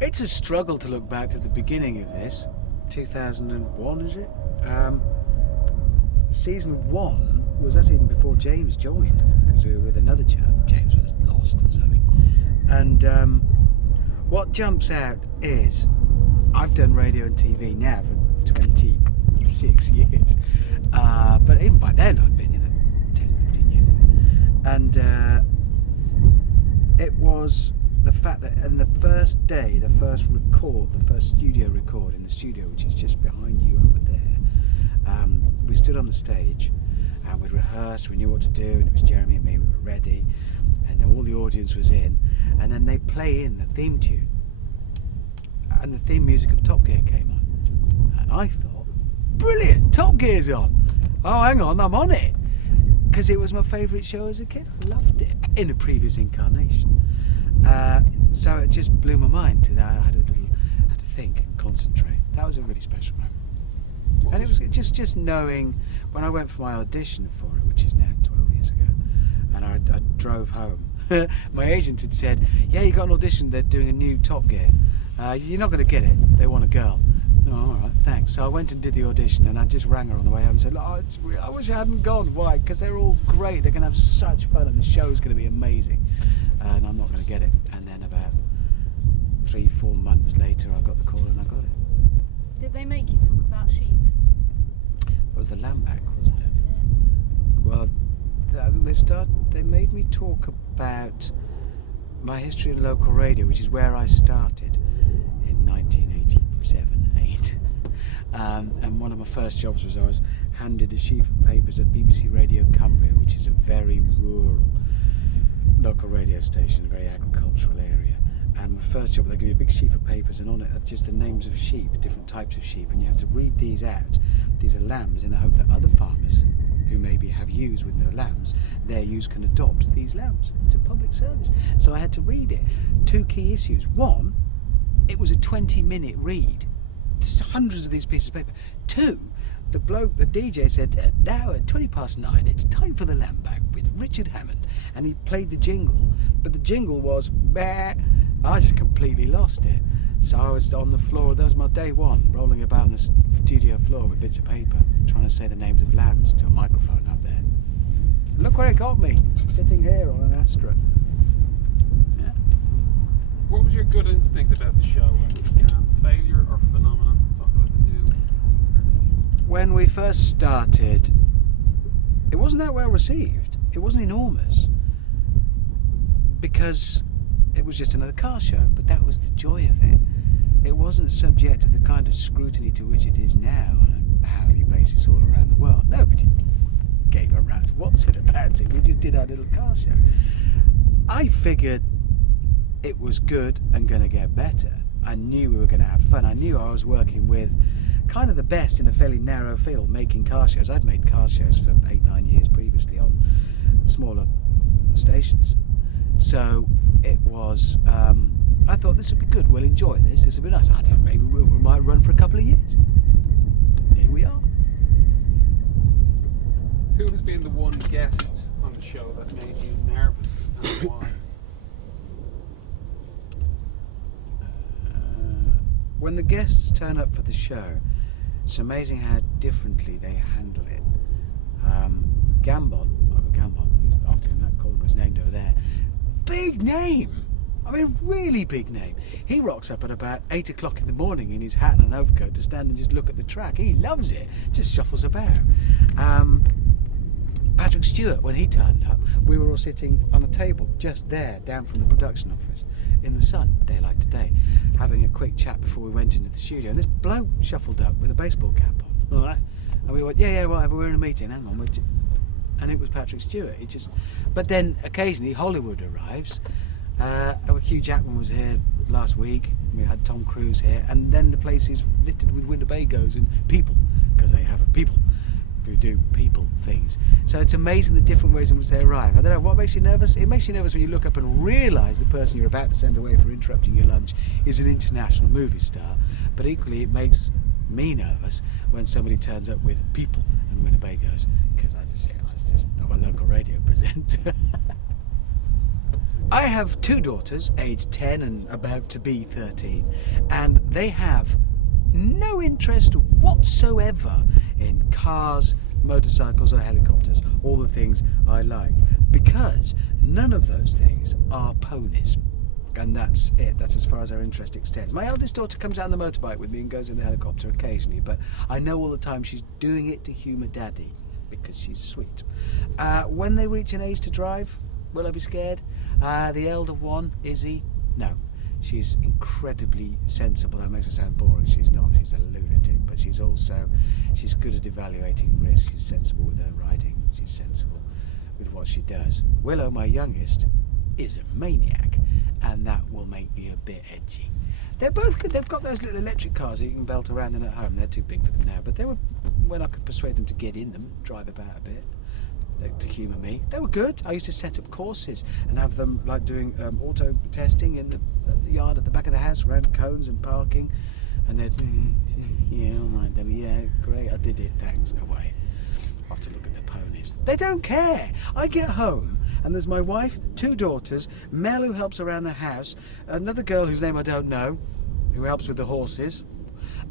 It's a struggle to look back to the beginning of this. 2001, is it? Season 1 was that's even before James joined, because we were with another chap. James was lost or something. And what jumps out is I've done radio and TV now for 26 years. But even by then I'd been, 10, 15 years in it. And it was the fact that in the first day, the first studio record in the studio, which is just behind you over there, we stood on the stage and we'd rehearsed, we knew what to do, and it was Jeremy and me, we were ready, and all the audience was in, and then they play in the theme tune, and the theme music of Top Gear came on, and I thought, brilliant, Top Gear's on, oh hang on, I'm on it, because it was my favourite show as a kid. I loved it in a previous incarnation. So it just blew my mind to that. I had to think and concentrate. That was a really special moment. And it was just knowing when I went for my audition for it, which is now 12 years ago, and I drove home. My agent had said, "Yeah, you got an audition. They're doing a new Top Gear. You're not going to get it. They want a girl." Oh, all right, thanks. So I went and did the audition, and I just rang her on the way home and said, "Oh, it's real. I wish I hadn't gone. Why? Because they're all great. They're going to have such fun, and the show's going to be amazing. And I'm not going to get it." And then about 3-4 months later, I got the call and I got it. Did they make you talk about sheep? It was the lamb bank, wasn't it? Well, they made me talk about my history in local radio, which is where I started in 1987-8. And one of my first jobs was I was handed a sheaf of papers at BBC Radio Cumbria, which is a very rural local radio station, a very agricultural area. And my first job, they give you a big sheaf of papers, and on it are just the names of sheep, different types of sheep, and you have to read these out. These are lambs, in the hope that other farmers who maybe have ewes with their lambs, their ewes can adopt these lambs. It's a public service. So I had to read it. 2 key issues. One, it was a 20-minute read. There's hundreds of these pieces of paper. 2, the DJ said, "Now at 9:20, it's time for the lamb bank with Richard Hammond." And he played the jingle, but the jingle was, bah. I just completely lost it. So I was on the floor, that was my day one, rolling about on the studio floor with bits of paper, trying to say the names of lambs to a microphone up there. Look where it got me, sitting here on an Astra. Yeah. What was your gut instinct about the show when it began? Failure or phenomenon? Talk about the new incarnation. When we first started, it wasn't that well received. It wasn't enormous, because it was just another car show, but that was the joy of it. It wasn't subject to the kind of scrutiny to which it is now on a hourly basis all around the world. Nobody gave a rat's what's it about it. We just did our little car show. I figured it was good and going to get better. I knew we were going to have fun. I knew I was working with kind of the best in a fairly narrow field, making car shows. I'd made car shows for 8-9 years previously on smaller stations. So it was, I thought this would be good, we'll enjoy this would be nice. I don't know, maybe we might run for a couple of years. Here we are. Who has been the one guest on the show that made you nervous, and why? When the guests turn up for the show, it's amazing how differently they handle it. Gambon, who's after in that corner, was named over there. Big name! I mean, really big name. He rocks up at about 8 o'clock in the morning in his hat and an overcoat to stand and just look at the track. He loves it, just shuffles about. Patrick Stewart, when he turned up, we were all sitting on a table just there, down from the production office, in the sun, day like today, having a quick chat before we went into the studio. And this bloke shuffled up with a baseball cap on, all right? And we went, yeah, whatever, we're in a meeting, hang on. And it was Patrick Stewart. But then occasionally Hollywood arrives. Hugh Jackman was here last week. We had Tom Cruise here, and then the place is littered with Winnebagos and people, because they have people who do people things. So it's amazing the different ways in which they arrive. I don't know, what makes you nervous? It makes you nervous when you look up and realise the person you're about to send away for interrupting your lunch is an international movie star. But equally, it makes me nervous when somebody turns up with people and Winnebagos, because I'm a local radio presenter. I have two daughters, aged 10 and about to be 13, and they have no interest whatsoever in cars, motorcycles or helicopters, all the things I like, because none of those things are ponies. And that's it. That's as far as our interest extends. My eldest daughter comes out on the motorbike with me and goes in the helicopter occasionally, but I know all the time she's doing it to humour Daddy, because she's sweet. When they reach an age to drive, will I be scared? The elder one, Izzy? No. She's incredibly sensible. That makes her sound boring. She's not. She's a lunatic, but she's good at evaluating risk. She's sensible with her riding. She's sensible with what she does. Willow, my youngest, is a maniac, and that will make me a bit edgy. They're both good. They've got those little electric cars that you can belt around in at home. They're too big for them now, but they were, when I could persuade them to get in them, drive about a bit, to humour me, they were good. I used to set up courses and have them like doing auto testing in the yard at the back of the house around cones and parking, and they'd yeah, all right then, yeah, great, I did it, thanks, away. I have to look at the ponies. They don't care. I get home and there's my wife, two daughters, Mel who helps around the house, another girl whose name I don't know who helps with the horses,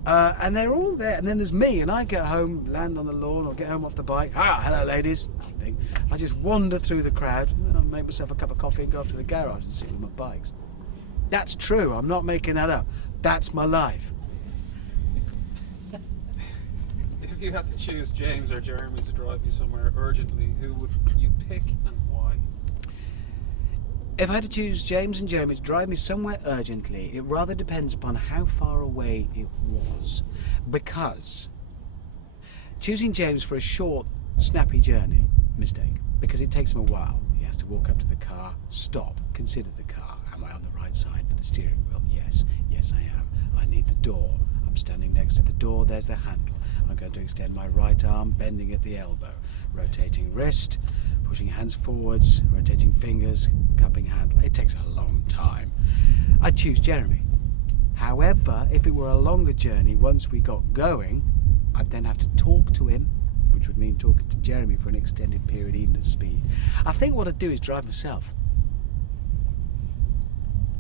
and they're all there, and then there's me, and I get home, land on the lawn or get home off the bike. Hello ladies. Nothing. I just wander through the crowd, make myself a cup of coffee and go off to the garage and sit with my bikes. That's true. I'm not making that up. That's my life. If you had to choose James or Jeremy to drive you somewhere urgently, who would you pick and why? If I had to choose James and Jeremy to drive me somewhere urgently, it rather depends upon how far away it was. Because choosing James for a short, snappy journey, mistake, because it takes him a while. He has to walk up to the car, stop, consider the car. Am I on the right side for the steering wheel? Yes, yes I am. I need the door. I'm standing next to the door, there's the handle. I'm going to extend my right arm, bending at the elbow, rotating wrist, pushing hands forwards, rotating fingers, cupping handle. It takes a long time. I'd choose Jeremy. However, if it were a longer journey, once we got going, I'd then have to talk to him, which would mean talking to Jeremy for an extended period, even at speed. I think what I'd do is drive myself.